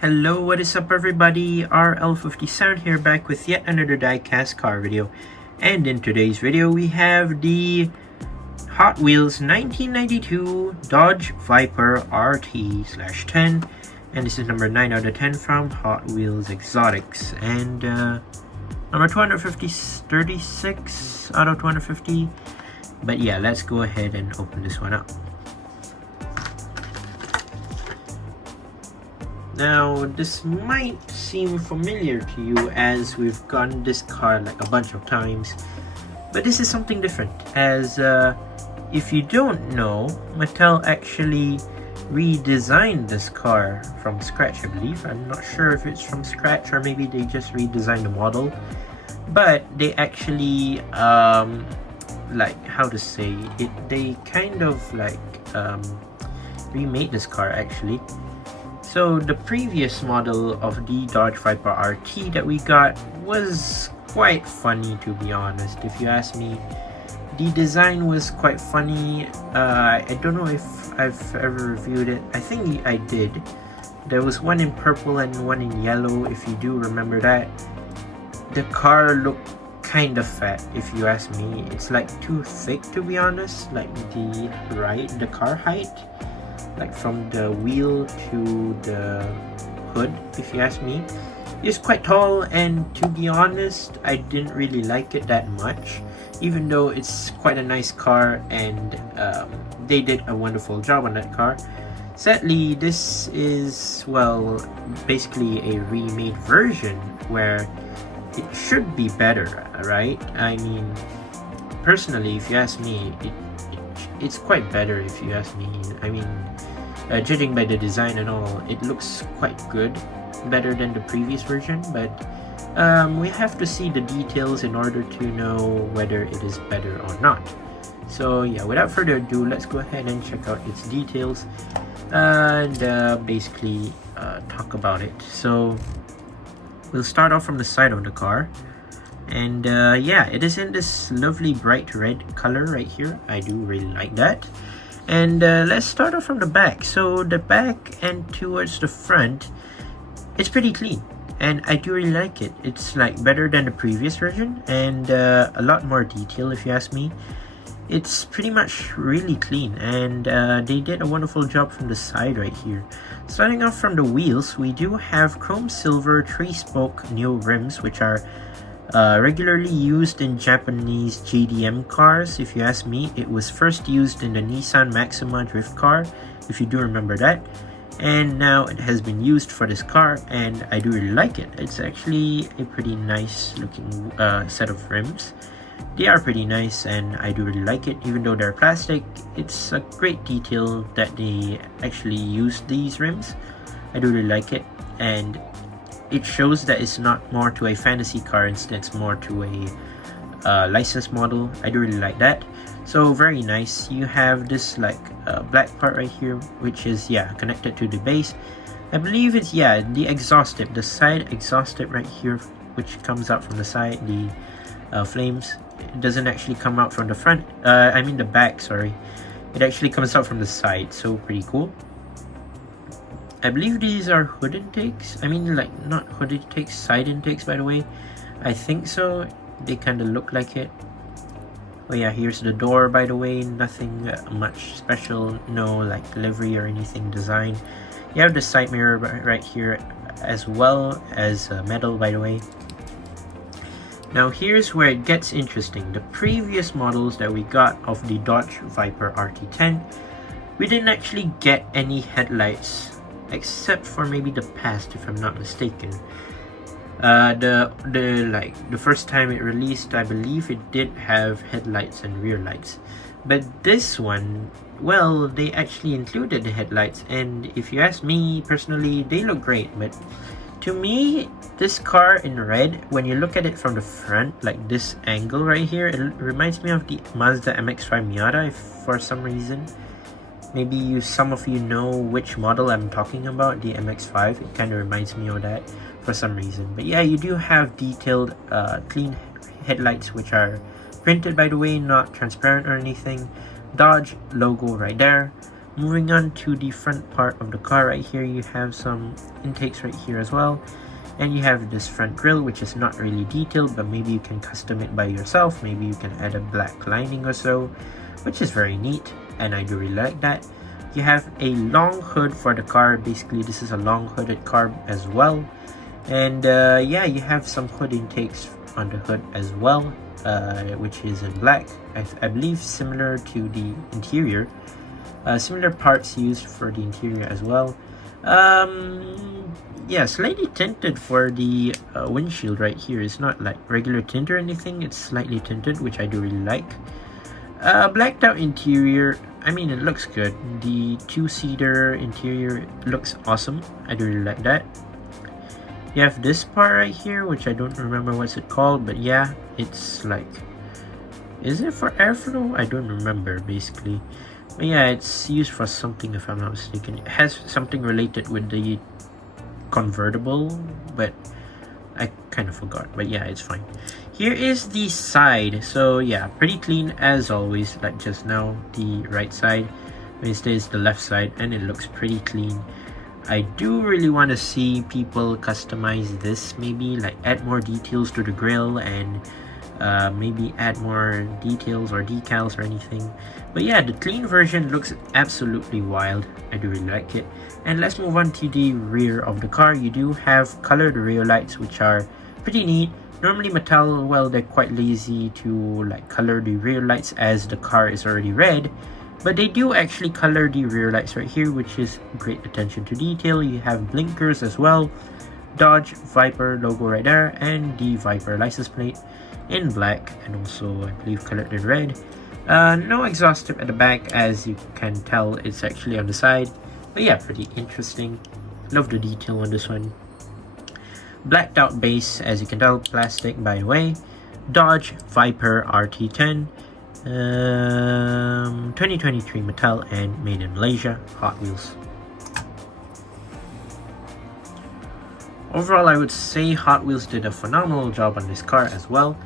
Hello, what is up everybody? RL57 here, back with yet another diecast car video. And in today's video we have the Hot Wheels 1992 Dodge Viper RT/10, and this is number 9 out of 10 from Hot Wheels Exotics, and number 236 out of 250. But yeah, let's go ahead and open this one up. Now, this might seem familiar to you as we've gotten this car like a bunch of times, but this is something different, as if you don't know, Mattel actually redesigned this car from scratch, I believe. I'm not sure if it's from scratch or maybe they just redesigned the model, but they actually like, how to say it, they kind of like remade this car actually. So the previous model of the Dodge Viper RT that we got was quite funny, to be honest, if you ask me. The design was quite funny. I don't know if I've ever reviewed it. I think I did. There was one in purple and one in yellow, if you do remember that. The car looked kind of fat, if you ask me. It's like too thick, to be honest, like the car height, like from the wheel to the hood, if you ask me. It's quite tall, and to be honest, I didn't really like it that much, even though it's quite a nice car and they did a wonderful job on that car. Sadly, this is, well, basically a remade version where it should be better, right? I mean, personally, if you ask me, it's quite better, if you ask me. I mean, judging by the design and all, it looks quite good, better than the previous version, but we have to see the details in order to know whether it is better or not. So yeah, without further ado, let's go ahead and check out its details and basically talk about it. So we'll start off from the side of the car, and yeah, it is in this lovely bright red color right here. I do really like that. And let's start off from the back. So the back and towards the front, it's pretty clean, and I do really like it. It's like better than the previous version, and a lot more detail, if you ask me. It's pretty much really clean, and they did a wonderful job from the side right here. Starting off from the wheels, we do have chrome silver 3-spoke neo rims, which are regularly used in Japanese JDM cars. If you ask me, it was first used in the Nissan Maxima drift car, if you do remember that, and now it has been used for this car, and I do really like it. It's actually a pretty nice looking set of rims. They are pretty nice, and I do really like it. Even though they're plastic, it's a great detail that they actually used these rims. I do really like it, and it shows that it's not more to a fantasy car, instead it's more to a licensed model. I do really like that. So very nice. You have this like black part right here, which is, yeah, connected to the base. I believe it's, yeah, the exhaust tip, the side exhaust tip right here, which comes out from the side, the flames. It doesn't actually come out from the front, I mean the back, sorry. It actually comes out from the side, so pretty cool. I believe these are hood intakes. I mean, like, not hood intakes, side intakes, by the way. I think so. They kind of look like it. Oh yeah, here's the door, by the way. Nothing much special. No like livery or anything design. You have the side mirror right here, as well as metal, by the way. Now here's where it gets interesting. The previous models that we got of the Dodge Viper RT10, we didn't actually get any headlights, except for maybe the past, if I'm not mistaken. The first time it released, I believe it did have headlights and rear lights, but this one, well, they actually included the headlights, and if you ask me personally, they look great. But to me, this car in red, when you look at it from the front, like this angle right here, it reminds me of the Mazda MX-5 Miata, if for some reason. Maybe some of you know which model I'm talking about, the MX-5. It kind of reminds me of that for some reason. But yeah, you do have detailed, clean headlights, which are printed, by the way, not transparent or anything. Dodge logo right there. Moving on to the front part of the car right here, you have some intakes right here as well. And you have this front grille, which is not really detailed, but maybe you can custom it by yourself. Maybe you can add a black lining or so, which is very neat, and I do really like that. You have a long hood for the car. Basically, this is a long hooded car as well. And yeah, you have some hood intakes on the hood as well, which is in black. I believe similar to the interior. Similar parts used for the interior as well. Yeah, slightly tinted for the windshield right here. It's not like regular tint or anything. It's slightly tinted, which I do really like. Blacked out interior. I mean, it looks good. The two-seater interior looks awesome. I do really like that. You have this part right here, which I don't remember what's it called, but yeah, it's like, is it for airflow? I don't remember basically. But yeah, it's used for something if I'm not mistaken. It has something related with the convertible, but I kind of forgot. But yeah, it's fine. Here is the side. So yeah, pretty clean as always, like just now. The right side, Wednesday is the left side, and it looks pretty clean. I do really want to see people customize this, maybe like add more details to the grille and maybe add more details or decals or anything. But yeah, the clean version looks absolutely wild. I do really like it. And let's move on to the rear of the car. You do have colored rear lights, which are pretty neat. Normally Mattel, well, they're quite lazy to like color the rear lights as the car is already red, but they do actually color the rear lights right here, which is great attention to detail. You have blinkers as well, Dodgeviper logo right there, and the Viper license plate in black, and also I believe colored in red. No exhaust tip at the back, as you can tell it's actually on the side. But yeah, pretty interesting. Love the detail on this one. Blacked out base, as you can tell, plastic by the way. Dodgeviper RT10, 2023 Mattel and made in Malaysia, Hot Wheels. Overall, I would say Hot Wheels did a phenomenal job on this car as well.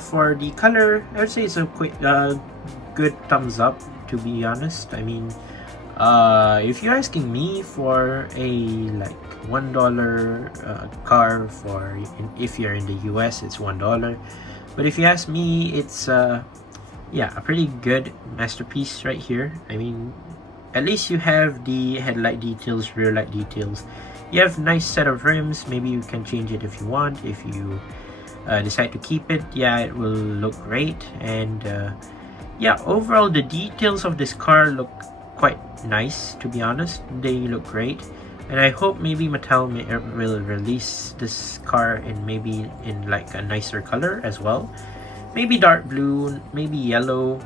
For the color, I would say it's a quick, good thumbs up, to be honest. I mean, if you're asking me for a like $1 car for if you're in the US, it's $1. But if you ask me, it's yeah, a pretty good masterpiece right here. I mean, at least you have the headlight details, rear light details. You have nice set of rims. Maybe you can change it if you want. If you decide to keep it, yeah, it will look great. And yeah, overall the details of this car look quite nice, to be honest. They look great, and I hope maybe Mattel will release this car in maybe in like a nicer color as well. Maybe dark blue, maybe yellow.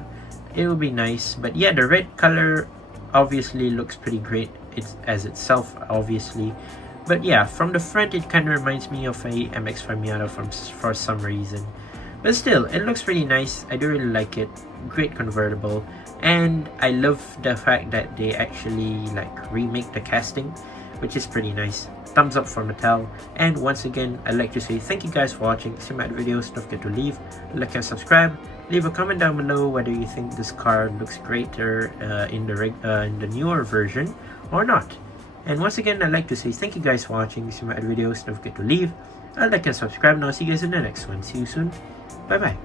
It would be nice. But yeah, the red color obviously looks pretty great. It's as itself, obviously. But yeah, from the front it kind of reminds me of a MX-5 Miata for some reason. But still, it looks pretty nice. I do really like it. Great convertible. And I love the fact that they actually like remake the casting, which is pretty nice. Thumbs up for Mattel. And once again, I'd like to say thank you guys for watching. See my videos. Don't forget to leave a like and subscribe. Leave a comment down below whether you think this car looks greater in the newer version or not. And once again, I'd like to say thank you guys for watching. See my videos. Don't forget to leave a like and subscribe. And I'll see you guys in the next one. See you soon. Bye bye.